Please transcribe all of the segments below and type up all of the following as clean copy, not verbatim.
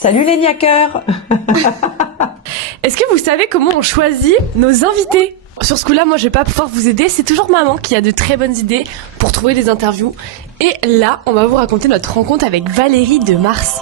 Salut les niaqueurs. Est-ce que vous savez comment on choisit nos invités ? Sur ce coup-là, moi je vais pas pouvoir vous aider, c'est toujours maman qui a de très bonnes idées pour trouver des interviews. Et là, on va vous raconter notre rencontre avec Valérie de Mars.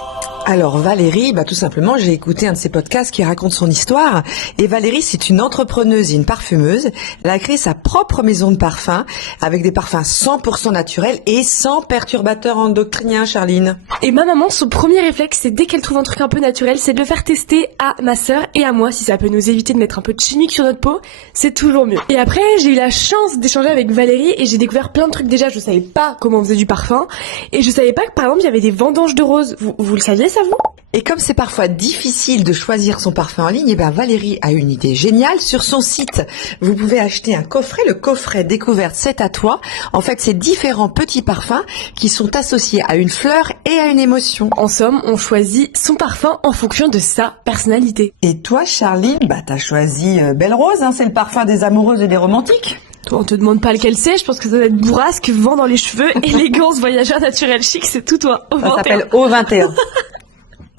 Alors Valérie, tout simplement, j'ai écouté un de ses podcasts qui raconte son histoire. Et Valérie, c'est une entrepreneuse et une parfumeuse. Elle a créé sa propre maison de parfum avec des parfums 100% naturels et sans perturbateurs endocriniens, Charline. Et ma maman, son premier réflexe, c'est dès qu'elle trouve un truc un peu naturel, c'est de le faire tester à ma sœur et à moi. Si ça peut nous éviter de mettre un peu de chimique sur notre peau, c'est toujours mieux. Et après, j'ai eu la chance d'échanger avec Valérie et j'ai découvert plein de trucs. Déjà, je savais pas comment on faisait du parfum. Et je savais pas que, par exemple, il y avait des vendanges de roses. Vous le saviez, ça, vous ? Et comme c'est parfois difficile de choisir son parfum en ligne, Valérie a une idée géniale. Sur son site, vous pouvez acheter un coffret, le coffret découverte c'est à toi. En fait, c'est différents petits parfums qui sont associés à une fleur et à une émotion. En somme, on choisit son parfum en fonction de sa personnalité. Et toi, Charline, t'as choisi Belle Rose, c'est le parfum des amoureuses et des romantiques. Toi, on te demande pas lequel c'est, je pense que ça doit être bourrasque, vent dans les cheveux, élégance, voyageur naturel chic, c'est tout toi. Ça s'appelle O21.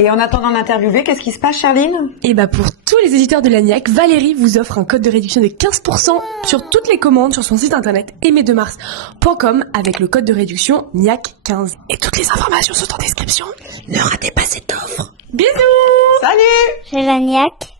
Et en attendant d'interviewer, qu'est-ce qui se passe, Charline ? Et pour tous les éditeurs de l'ANIAC, Valérie vous offre un code de réduction de 15% sur toutes les commandes sur son site internet aimedemars.com avec le code de réduction NIAC15. Et toutes les informations sont en description. Ne ratez pas cette offre. Bisous ! Salut ! Chez l'ANIAC.